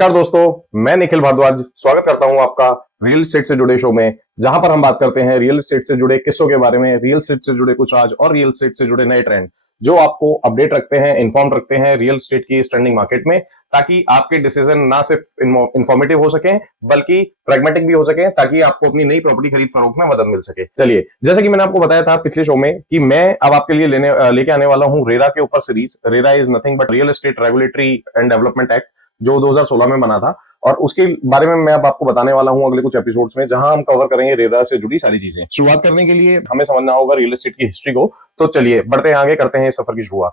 नमस्कार दोस्तों, मैं निखिल भारद्वाज स्वागत करता हूं आपका रियल एस्टेट से जुड़े शो में, जहां पर हम बात करते हैं रियल एस्टेट से जुड़े किस्सों के बारे में, रियल एस्टेट से जुड़े कुछ राज और रियल एस्टेट से जुड़े नए ट्रेंड जो आपको अपडेट रखते हैं, इन्फॉर्म रखते हैं रियल एस्टेट की ट्रेंडिंग मार्केट में, ताकि आपके डिसीजन ना सिर्फ इन्फॉर्मेटिव हो सके बल्कि प्रैग्मेटिक भी हो सके, ताकि आपको अपनी नई प्रॉपर्टी खरीद फरोख्त में मदद मिल सके। चलिए, जैसे कि मैंने आपको बताया था पिछले शो में कि मैं अब आपके लिए लेके आने वाला हूं रेरा के ऊपर series. RERA is nothing but real estate regulatory and development act, जो 2016 में बना था, और उसके बारे में मैं अब आपको बताने वाला हूं अगले कुछ एपिसोड्स में, जहां हम कवर करेंगे रेरा से जुड़ी सारी चीजें। शुरुआत करने के लिए हमें समझना होगा रियल एस्टेट की हिस्ट्री को। तो चलिए बढ़ते हैं आगे, करते हैं इस सफर की शुरुआत।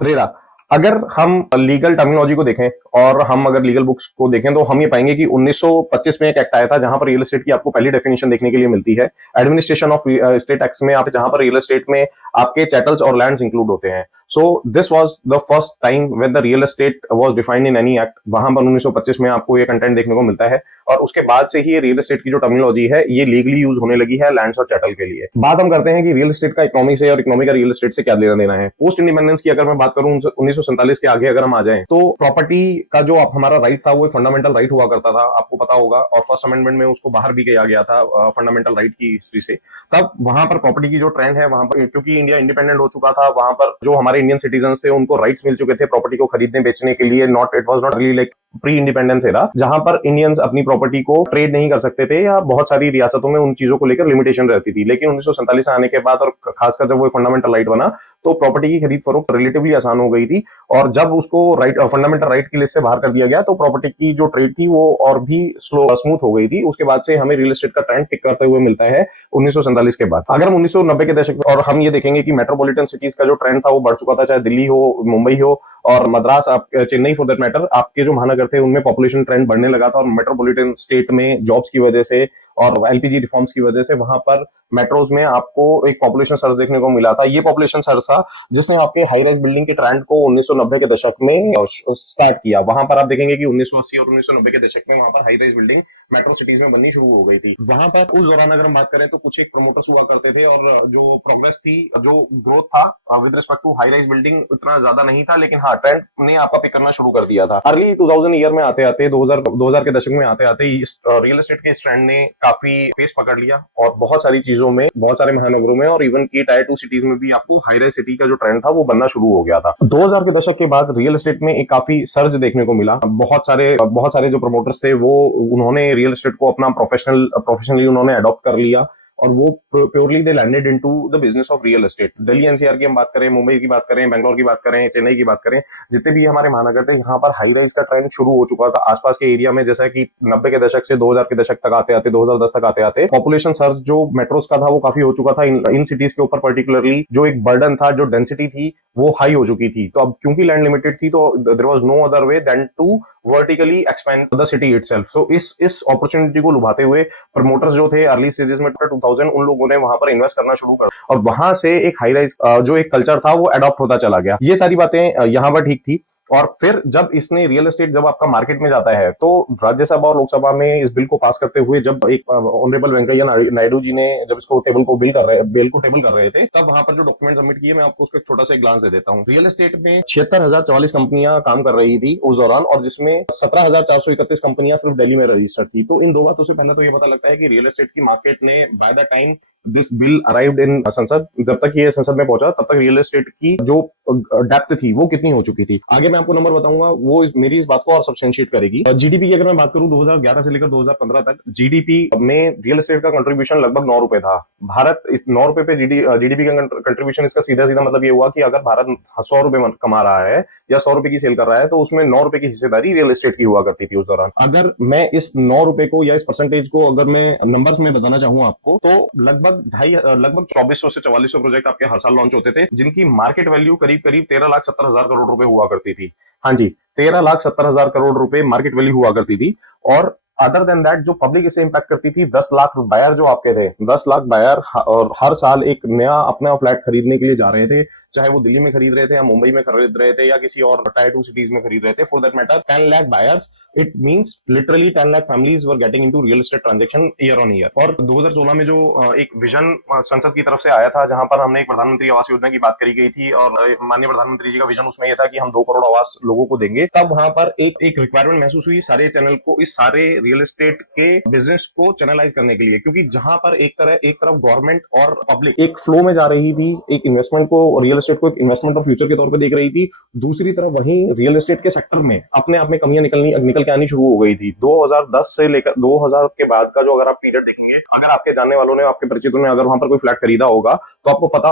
रेरा, अगर हम लीगल टर्मिनोलॉजी को देखें और हम अगर लीगल बुक्स को देखें तो हम ये पाएंगे कि 1925 में एक एक्ट आया था जहां पर रियल एस्टेट की आपको पहली डेफिनेशन देखने के लिए मिलती है। एडमिनिस्ट्रेशन ऑफ स्टेट एक्ट में आप जहां पर रियल एस्टेट में आपके चैटल्स और लैंड्स इंक्लूड होते हैं। So this was the first time when the real estate was defined in any act. वहां पर 1925 में आपको ये कंटेंट देखने को मिलता है, और उसके बाद से ही रियल एस्टेट की जो टर्मिनोलॉजी है ये लीगली यूज होने लगी है लैंड्स और चैटल के लिए। बात हम करते हैं कि रियल एस्टेट का इकोनॉमी से और इकोनॉमी का रियल एस्टेट से क्या लेना देना है। पोस्ट इंडिपेंडेंस की अगर मैं बात करूं 1947 के आगे अगर हम आ जाएं, तो प्रॉपर्टी का जो हमारा राइट था वो फंडामेंटल राइट हुआ करता था, आपको पता होगा, और फर्स्ट अमेंडमेंट में उसको बाहर भी किया गया था फंडामेंटल राइट की हिस्ट्री से। तब वहां पर प्रॉपर्टी की जो ट्रेंड है वहां पर, क्योंकि इंडिया इंडिपेंडेंट हो चुका था, वहां पर जो हमारे इंडियन सिटीजन थे उनको राइट्स मिल चुके थे प्रॉपर्टी को खरीदने बेचने के लिए। Not it was not really like pre independence era, जहां पर इंडियंस अपनी प्रॉपर्टी को ट्रेड नहीं कर सकते थे, या बहुत सारी रियासतों में उन चीजों को लेकर लिमिटेशन रहती थी। लेकिन 1947 आने के बाद और खासकर जब वो फंडामेंटल राइट बना, तो प्रॉपर्टी की खरीद फरोख्त रिलेटिवली आसान हो गई थी। और जब उसको राइट फंडामेंटल राइट की लिस्ट से बाहर कर दिया गया, तो प्रॉपर्टी की जो ट्रेड थी वो और भी स्मूथ हो गई थी। उसके बाद से हमें रियल एस्टेट का ट्रेंड पिक करते हुए मिलता है 1947 के बाद। अगर हम 1990 के दशक और हम ये देखेंगे कि मेट्रोपॉलिटन सिटीज का जो ट्रेंड था वो बढ़ चुका था, चाहे दिल्ली हो, मुंबई हो और मद्रास, आप चेन्नई फॉर दैट मैटर, आपके जो महानगर थे उनमें पॉपुलेशन ट्रेंड बढ़ने लगा था। और मेट्रोपॉलिटन स्टेट में जॉब्स की वजह से और एलपीजी रिफॉर्म्स की वजह से वहां पर मेट्रोज में आपको एक पॉपुलेशन सर्ज देखने को मिला था। ये पॉपुलेशन सर्ज था जिसने आपके हाई राइज बिल्डिंग के ट्रेंड को 1990 के दशक में स्टार्ट किया। वहां पर आप देखेंगे कि 1980 और 1990 के दशक में वहां पर high rise building metro cities में बननी शुरू हो गई थी। वहां पर उस दौरान अगर हम बात करें तो कुछ एक प्रमोटर्स हुआ करते थे, और जो प्रोग्रेस थी, जो ग्रोथ था with respect to high rise building उतना ज्यादा नहीं था, लेकिन हाँ ट्रेंड ने आपका पिक करना शुरू कर दिया था। अर्ली 2000 ईयर में आते आते 2000 के दशक में आते आते रियल एस्टेट के इस ट्रेंड ने काफी फेस पकड़ लिया, और बहुत सारी चीजों में, बहुत सारे महानगरों में और इवन की टायर 2 सिटीज में भी आपको हाई राइज सिटी का जो ट्रेंड था वो बनना शुरू हो गया था। 2000 के दशक के बाद रियल एस्टेट में एक काफी सर्ज देखने को मिला। बहुत सारे जो प्रमोटर्स थे वो उन्होंने रियल एस्टेट को अपना प्रोफेशनली उन्होंने अडॉप्ट कर लिया, और वो purely they landed into the business of real estate. Delhi NCR की हम बात करें, मुंबई की बात करें, बेंगलोर की बात करें, चेन्नई की बात करें, जितने भी हमारे महानगर थे, यहाँ पर हाई राइज का ट्रेंड शुरू हो चुका था आसपास के एरिया में। जैसा कि 90 के दशक से 2000 के दशक तक आते आते 2010 तक आते आते पॉपुलेशन सर्ज जो मेट्रोस का था वो काफी हो चुका था इन सिटीज के ऊपर। पर्टिकुलरली जो एक बर्डन था, जो डेंसिटी थी, वो हाई हो चुकी थी। तो अब क्योंकि लैंड लिमिटेड थी, तो there was no other way than to vertically expand the city itself. So इस अपॉर्चुनिटी को लुभाते हुए प्रमोटर्स जो थे अर्ली स्टेजेस में 2000, उन लोगों ने वहां पर इन्वेस्ट करना शुरू कर, और वहां से एक हाई राइज जो एक कल्चर था वो अडॉप्ट होता चला गया। ये सारी बातें यहाँ पर ठीक थी। और फिर जब इसने रियल एस्टेट जब आपका मार्केट में जाता है, तो राज्यसभा और लोकसभा में इस बिल को पास करते हुए जब एक ऑनरेबल वेंकैया नायडू जी ने जब इसको टेबल को टेबल कर रहे थे, तब वहां पर जो डॉक्यूमेंट सबमिट किए, मैं आपको उसका छोटा सा ग्लांस दे देता हूँ। रियल एस्टेट में 76,044 कंपनियां काम कर रही थी उस दौरान, और जिसमें 17,431 कंपनियां सिर्फ दिल्ली में रजिस्टर्ड थी। तो इन दो बातों से पहले तो ये पता लगता है कि रियल एस्टेट की मार्केट ने by the time this bill arrived in संसद, जब तक ये संसद में पहुंचा तब तक रियल एस्टेट की जो डेप्थ थी वो कितनी हो चुकी थी। आगे मैं आपको नंबर बताऊंगा, वो मेरी इस बात को और सब्सटेंशिएट करेगी। जीडीपी की अगर मैं बात करूं 2011 से लेकर 2015 तक, जीडीपी में रियल एस्टेट का कंट्रीब्यूशन लगभग 9 रुपए था। भारत इस 9 रुपए पे जीडीपी का कंट्रीब्यूशन, इसका सीधा सीधा मतलब ये हुआ कि अगर भारत 100 रुपए कमा रहा है या 100 रुपए की सेल कर रहा है, तो उसमें 9 रुपए की हिस्सेदारी रियल एस्टेट की हुआ करती थी उस दौरान। अगर मैं इस 9 रुपए को या इस परसेंटेज को अगर मैं नंबर्स में बताना चाहूँ आपको, तो लगभग 2400 से 4400 प्रोजेक्ट आपके हर साल लॉन्च होते थे, जिनकी मार्केट वैल्यू करीब करीब 13,70,000 करोड़ रुपए हुआ करती थी। हाँ जी, 13,70,000 करोड़ रुपए मार्केट वैल्यू हुआ करती थी। और अदर देन दैट जो पब्लिक इसे इंपैक्ट करती थी, 10 लाख बायर जो आपके थे, 10 लाख बायर और हर साल एक नया अपना फ्लैट खरीदने के लिए जा रहे थे, चाहे वो दिल्ली में खरीद रहे थे या मुंबई में खरीद रहे थे या किसी और टायर 2 सिटीज में खरीद रहे थे, for that matter 10 lakh buyers, it means literally 10 lakh families were getting into real estate transaction year on year. और 2016 में जो एक विजन संसद की तरफ से आया था, जहां पर हमने एक प्रधानमंत्री आवास योजना की बात करी गई थी और माननीय प्रधानमंत्री जी का विजन उसमें यह था कि हम 2 करोड़ आवास लोगों को देंगे, तब वहां पर एक रिक्वायरमेंट महसूस हुई सारे चैनल को, इस सारे रियल एस्टेट के बिजनेस को चैनलाइज करने के लिए, क्योंकि जहां पर एक तरफ गवर्नमेंट और पब्लिक एक फ्लो में जा रही थी, एक इन्वेस्टमेंट को, रियल एस्टेट को एक इन्वेस्टमेंट ऑफ फ्यूचर के तौर पर देख रही थी, दूसरी तरफ वहीं रियल एस्टेट के सेक्टर में अपने आप में कमियां निकल के आनी शुरू हो गई थी। 2010 से लेकर 2000 के बाद का जो अगर आप पीरियड देखेंगे, अगर आपके जानने वालों ने, आपके परिचितों ने अगर वहां पर कोई फ्लैट खरीदा होगा तो आपको पता,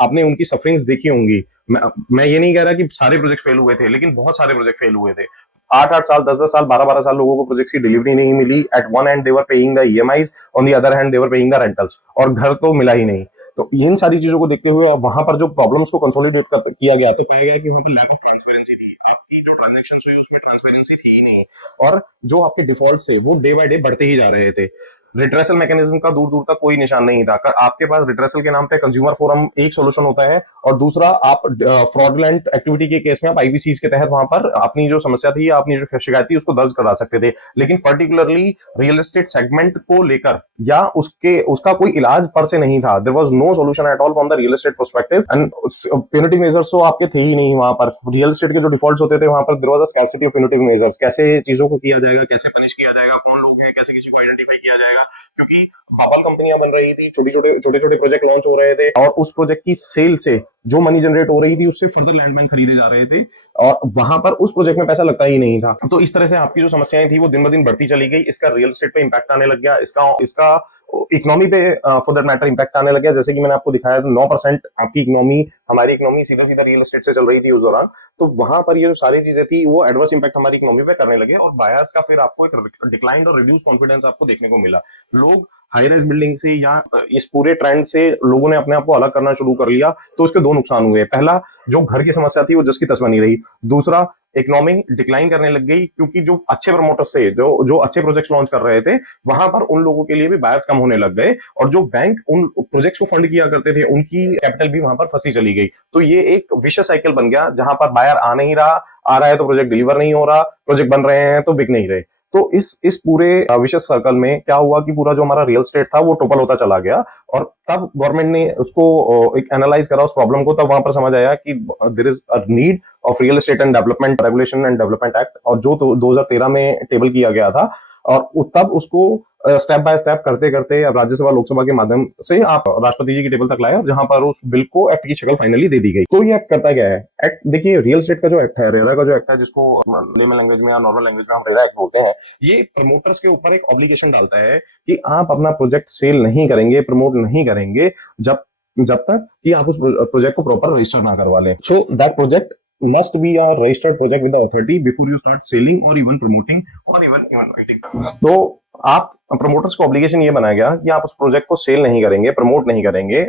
आपने उनकी सफरिंग्स देखी होंगी। मैं ये नहीं कह रहा कि सारे प्रोजेक्ट फेल हुए थे, लेकिन बहुत सारे प्रोजेक्ट फेल हुए थे। 8-8 साल, 10-10 साल, 12-12 साल लोगों को प्रोजेक्ट की डिलीवरी नहीं मिली। At one end they were paying the EMIs, on the other hand they were paying the rentals, और घर तो मिला ही नहीं। तो इन सारी चीजों को देखते हुए वहां पर जो प्रॉब्लम्स को कंसोलिडेट किया गया, तो पाया गया कि वहां पर लैक ऑफ ट्रांसपेरेंसी थी, आपकी जो ट्रांजैक्शंस हुई उसमें ट्रांसपेरेंसी थी ही नहीं, और जो आपके डिफॉल्ट थे वो डे बाय डे बढ़ते ही जा रहे थे। रिट्रेसल मैकेनिज्म का दूर दूर तक कोई निशान नहीं था। आपके पास रिट्रेसल के नाम पे कंज्यूमर फोरम एक सोल्यूशन होता है, और दूसरा आप फ्रॉडुलेंट एक्टिविटी के केस में आप आईबीसी के तहत वहां पर अपनी जो समस्या थी, अपनी जो शिकायत थी, उसको दर्ज करा सकते थे। लेकिन पर्टिकुलरली रियल एस्टेट सेगमेंट को लेकर या उसका कोई इलाज पर से नहीं था। There was no solution at all from the real estate perspective, and punitive measures तो आपके थे ही नहीं वहां पर। रियल एस्टेट के जो डिफॉल्ट्स होते थे वहां पर there was a scarcity of punitive measures. कैसे चीजों को किया जाएगा, कैसे पनिश किया जाएगा, कौन लोग हैं, कैसे किसी को आइडेंटिफाई किया जाएगा, क्योंकि बबल कंपनियां बन रही थी, छोटे छोटे प्रोजेक्ट लॉन्च हो रहे थे, और उस प्रोजेक्ट की सेल से जो मनी जनरेट हो रही थी उससे फर्दर लैंड बैंक खरीदे जा रहे थे, और वहां पर उस प्रोजेक्ट में पैसा लगता ही नहीं था। तो इस तरह से आपकी जो समस्याएं थी वो दिन ब दिन बढ़ती चली गई। इसका रियल एस्टेट पे इंपैक्ट आने लग गया, इसका इकोनॉमी पे फॉर दैट मैटर इंपैक्ट आने लग गया। जैसे कि मैंने आपको दिखाया, 9% आपकी इकोनॉमी, हमारी इकोनॉमी सीधा सीधा रियल एस्टेट से चल रही थी उस दौरान। तो वहां पर ये जो सारी चीजें थी वो एडवर्स इंपैक्ट हमारी इकोनॉमी पे करने लगे, और बायर्स का फिर आपको एक डिक्लाइन और रिड्यूस कॉन्फिडेंस आपको देखने को मिला। लोग हाई राइज बिल्डिंग से या इस पूरे ट्रेंड से लोगों ने अपने आप को अलग करना शुरू कर लिया। तो इसके 2 नुकसान हुए। पहला, जो घर की समस्या थी वो जस की तस बनी रही। दूसरा, इकोनॉमी डिक्लाइन करने लग गई, क्योंकि जो अच्छे प्रमोटर्स थे, जो अच्छे प्रोजेक्ट्स लॉन्च कर रहे थे, वहां पर उन लोगों के लिए भी बायर्स कम होने लग गए, और जो बैंक उन प्रोजेक्ट्स को फंड किया करते थे उनकी कैपिटल भी वहां पर फंसी चली गई। तो ये एक विशेष साइकिल बन गया, जहां पर बायर आ नहीं रहा, आ रहा है तो प्रोजेक्ट डिलीवर नहीं हो रहा, प्रोजेक्ट बन रहे हैं तो बिक नहीं रहे। तो इस पूरे विशेष सर्कल में क्या हुआ कि पूरा जो हमारा रियल एस्टेट था वो टोपल होता चला गया, और तब गवर्नमेंट ने उसको एक एनालाइज करा उस प्रॉब्लम को। तब वहां पर समझ आया कि there is a need of real estate and development regulation and development act, और जो 2013 में टेबल किया गया था, और तब उसको स्टेप बाय स्टेप करते करते अब राज्यसभा लोकसभा के माध्यम से आप राष्ट्रपति जी की टेबल तक लाए, जहां पर उस बिल को एक्ट की शक्ल फाइनली दे दी गई। तो ये एक्ट करता क्या है? एक्ट देखिए, रियल एस्टेट का जो एक्ट है, रेरा का जो एक्ट है, जिसको लेमन लैंग्वेज में या नॉर्मल लैंग्वेज में हम रेरा एक्ट बोलते हैं, ये प्रमोटर्स के ऊपर एक ऑब्लिगेशन डालता है कि आप अपना प्रोजेक्ट सेल नहीं करेंगे, प्रमोट नहीं करेंगे, जब तक कि आप उस प्रोजेक्ट को प्रॉपर रजिस्टर ना करवा लें। So that project must be a registered project with the authority before you start selling or even promoting or even inviting। तो आप प्रमोटर्स को ऑब्लिगेशन ये बनाया गया कि आप उस प्रोजेक्ट को सेल नहीं करेंगे, प्रमोट नहीं करेंगे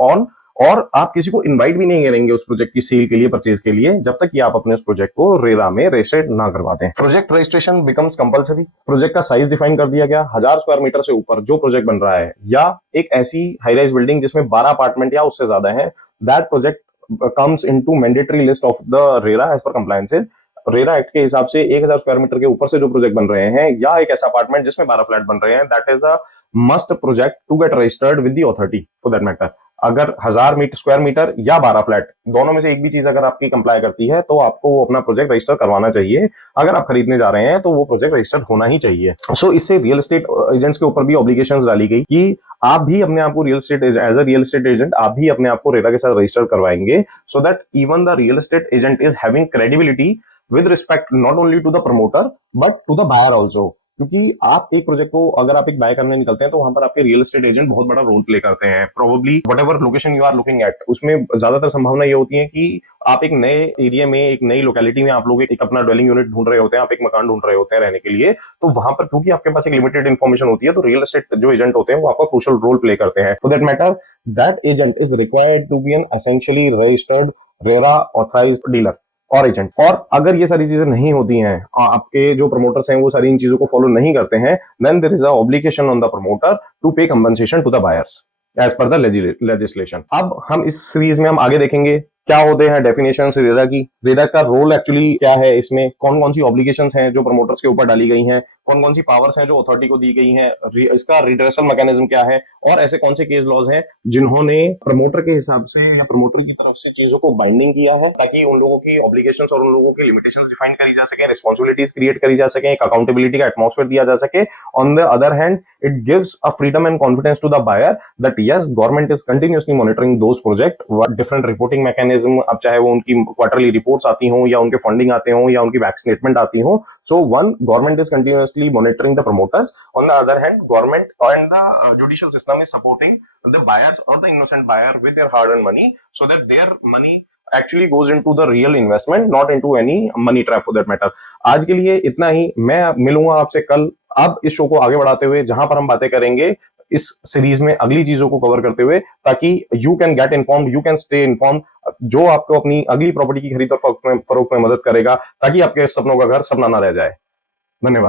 ऑन, और आप किसी को इनवाइट भी नहीं करेंगे उस प्रोजेक्ट की सेल के लिए, परचेज के लिए, जब तक कि आप अपने उस प्रोजेक्ट को रेरा में रजिस्टर्ड ना करवाते हैं। Project registration becomes compulsory. Project का साइज डिफाइन कर दिया गया। 1000 स्क्वायर मीटर से ऊपर जो प्रोजेक्ट बन रहा है, या एक ऐसी हाई राइज बिल्डिंग जिसमें 12 अपार्टमेंट या उससे ज्यादा है, that project comes into mandatory list of the RERA as per compliances। RERA act के हिसाब से 1000 स्क्वायर मीटर के ऊपर से जो प्रोजेक्ट बन रहे हैं, या एक ऐसा अपार्टमेंट जिसमें 12 फ्लैट बन रहे हैं, that is a must project to get registered with the authority for that matter. अगर 1000 स्क्वायर मीटर या 12 फ्लैट, दोनों में से एक भी चीज अगर आपकी कंप्लाई करती है, तो आपको वो अपना प्रोजेक्ट रजिस्टर करवाना चाहिए। अगर आप खरीदने जा रहे हैं तो वो प्रोजेक्ट रजिस्टर्ड होना ही चाहिए। सो इससे रियल एस्टेट एजेंट्स के ऊपर भी ऑब्लिगेशंस डाली गई कि आप भी अपने आप को real estate as a real estate agent, आप भी अपने आप को रेरा के साथ रजिस्टर करवाएंगे, so that even the real estate agent is having credibility with respect not only to the promoter but to the buyer also। क्योंकि आप एक प्रोजेक्ट को अगर आप एक बाय करने निकलते हैं, तो वहां पर आपके रियल एस्टेट एजेंट बहुत बड़ा रोल प्ले करते हैं। Probably whatever location you are looking at, उसमें ज्यादातर संभावना ये होती है कि आप एक नए एरिया में, एक नई लोकेलिटी में आप लोग एक अपना ड्वेलिंग यूनिट ढूंढ रहे होते हैं, आप एक मकान ढूंढ रहे होते हैं रहने के लिए। तो वहां पर क्योंकि आपके पास एक लिमिटेड इन्फॉर्मेशन होती है, तो रियल एस्टेट जो एजेंट होते हैं वो आपका क्रूशियल रोल प्ले करते हैं। For that matter, that agent is required to be an essentially registered RERA authorised dealer और एजेंट। और अगर ये सारी चीजें नहीं होती हैं, आपके जो प्रमोटर्स हैं वो सारी इन चीजों को फॉलो नहीं करते हैं, then there is a obligation on the promoter to pay compensation to the buyers. As per the legislation. अब हम इस सीरीज में हम आगे देखेंगे क्या होते हैं डेफिनेशन रेरा की, रेरा का रोल एक्चुअली क्या है, इसमें कौन कौन सी ऑब्लिगेशंस हैं जो प्रमोटर्स के ऊपर डाली गई हैं, कौन कौन सी पावर्स हैं जो अथॉरिटी को दी गई हैं, इसका रिड्रेसल मैकेनिज्म क्या है, और ऐसे कौन से केस लॉज हैं जिन्होंने प्रमोटर के हिसाब से या प्रमोटर की तरफ से चीजों को बाइंडिंग किया है, ताकि उन लोगों की ऑब्लिगेशंस और उन लोगों की लिमिटेशंस डिफाइन करी जा सके, रिस्पांसिबिलिटीज क्रिएट करी जा सके, एक अकाउंटेबिलिटी का एटमॉस्फेयर दिया जा सके। On the other hand it gives a freedom and confidence to the buyer that yes government is continuously monitoring those project, different reporting mechanism, अब चाहे वो उनकी क्वार्टरली रिपोर्ट्स आती हों या उनके फंडिंग आते हों या उनकी बैंक स्टेटमेंट आती हों, so one government is continuously monitoring the promoters, on the other hand government and the judicial system is supporting the buyers or the innocent buyer with their hard earned money so that their money actually goes into the real investment, not into any money trap for that matter। आज के लिए इतना ही, मैं मिलूंगा आपसे कल अब इस शो को आगे बढ़ाते हुए, जहां पर हम बातें करेंगे इस सीरीज में अगली चीजों को कवर करते हुए, ताकि you can get informed, you can stay informed, जो आपको अपनी अगली प्रॉपर्टी की खरीद और फरोख्त में मदद करेगा, ताकि आपके सपनों का घर सपना ना रह जाए। धन्यवाद।